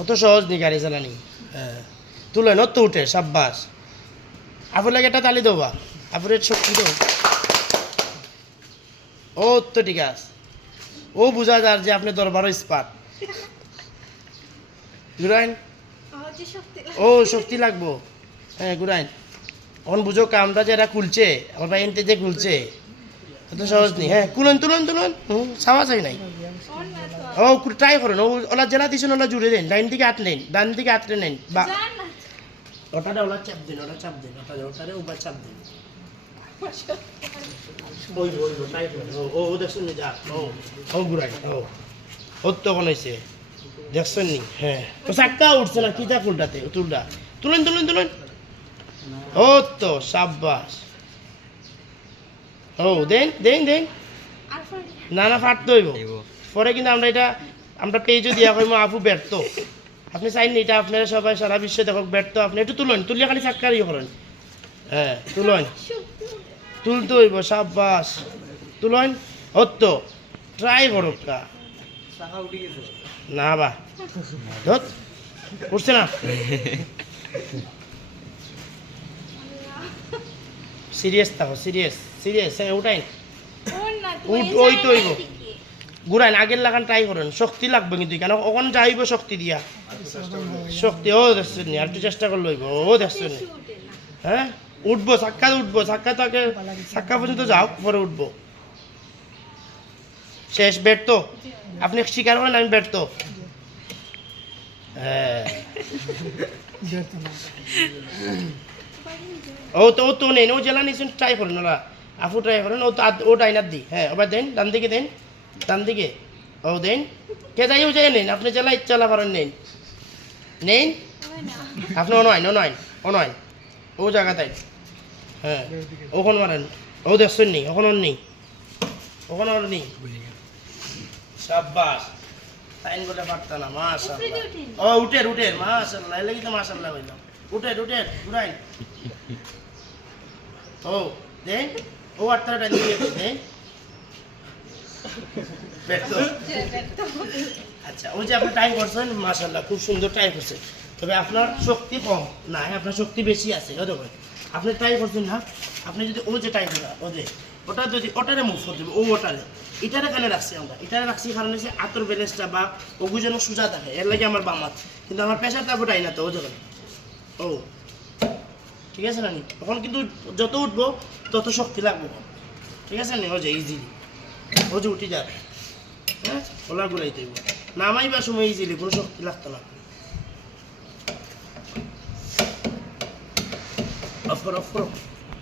অত সহজ নি গাড়ি চালানি। হ্যাঁ। তুলেন অত উঠে সাব্বাস। আপুর লাগে একটা তালি দেবা। আপুরের শক্তি তো ও তো ঠিক আছে ও বুঝা যার যে আপনি দরবারও স্পাট গুরাইন ও শক্তি লাগবো। হ্যাঁ গুরাইন এখন বুঝো কামটা যে এরা খুলছে আমার ভাই এনতে যে খুলছে। এত সহজ নেই হ্যাঁ কুলন তুলন তুলন। হুম সাওয়া চাই নাই। ও ট্রাই করুন। ও ওলা জেলা দিছেন ওলা জুড়ে দেন। ডাইন দিকে আট নেন। ডান দিকে আটলে নেন। বা ওটারে ওলা চাপ দিন ওটা চাপ দিন ওটা ওটারে উবার চাপ দিন। ওই ওই ট্রাই করুন। ও ও ও দেখছেন নি? যা। ও ও ঘুরাই ও। ওর তো কোন দেখছেন নি? হ্যাঁ। তো উঠছে না তুলটা তুলেন তুলেন তুলেন। ও তো সাব্বাস। ও দেন দেন দেন। না না ফাটতে হইব। পরে কিন্তু আমরা এটা আমরা পেজও দিয়া কইম আপু ব্যর্থ। আপনি চাইন নি এটা আপনারা সবাই সারা বিশ্বে দেখক ব্যর্থ। আপনি একটু তুলুন তুলিয়া খালি চাক্কার ইয়ে করেন। হ্যাঁ তুলুন। তুলতে হইব সাব্বাস। তুলুন। হত ট্রাই করুক না বা। ধত উঠছে না। সিরিয়াস থাকো সিরিয়াস সিরিয়াস হ্যাঁ উঠাই উঠ, ওই তো। ঘুরাইন, আগের লাগান ট্রাই করেন। শক্তি লাগবে কিন্তু কেন ওখানে যাইব শক্তি দিয়া। শক্তি, ও দেখছেন আর একটু চেষ্টা করলে হইব। ও দেখছেন। হ্যাঁ? উঠবো, সাক্ষাৎ উঠবো, সাক্ষাৎ আগে সাক্ষা পর্যন্ত যাও, পরে উঠবো। শেষ বেড তো আপনি স্বীকার করেন, আমি বেড তো হ্যাঁ। ও তো ও তো নেই, ও জেলা নিয়েছেন ট্রাই করেন ওরা। আফু ট্রাই করেন, ও তো ও ডাইনার দি। হ্যাঁ ওবার দেন, ডান দিকে দেন। ডান দিকে। ও দেন। কে যাই ও যাই নেন আপনি জেলা ইচ্ছা করেন নেন। নেন? আপনি অনয় অনয় অনয় ও জায়গা জায়গাটাই হ্যাঁ ওখানে মারেন। ও দেখছেন নি ওখানে নেই। ওখানে ওর নেই। সাব্বাস। সাইন বলে পারতা না মাশাআল্লাহ। ও উঠে উঠে মাশাআল্লাহ। এলাকি তো মাশাআল্লাহ বললাম উঠে উঠে উড়াই ও দেন। ও আটটা দিয়ে দেন। আচ্ছা ওই যে আপনি ট্রাই করছেন মাশাল্লাহ খুব সুন্দর ট্রাই করছেন তবে আপনার শক্তি কম না আপনার শক্তি বেশি আছে ও দেখুন আপনি ট্রাই করছেন না, আপনি যদি ও যে ট্রাই করা ও ওটা যদি ওটারে মুভ করতে হবে, ও ওটারে, এটারে কেন রাখছি আমরা? এটারে রাখছি কারণ হচ্ছে আতর ব্যালেন্সটা বা ওগু যেন সোজা থাকে, এর লাগে আমার বামাত কিন্তু আমার প্রেশারটা ওটাই না তো, ও দেখুন ও, ঠিক আছে না নি? তখন কিন্তু যত উঠবো, তত শক্তি লাগবে। ঠিক আছে নি ও যে ইজিলি ও উঠি যাবে হ্যাঁ? ওলা গুলাই দেব। নামাইবার সময় ইজিলি, কোনো শক্তি লাগতো না। অফ করো অফ করো।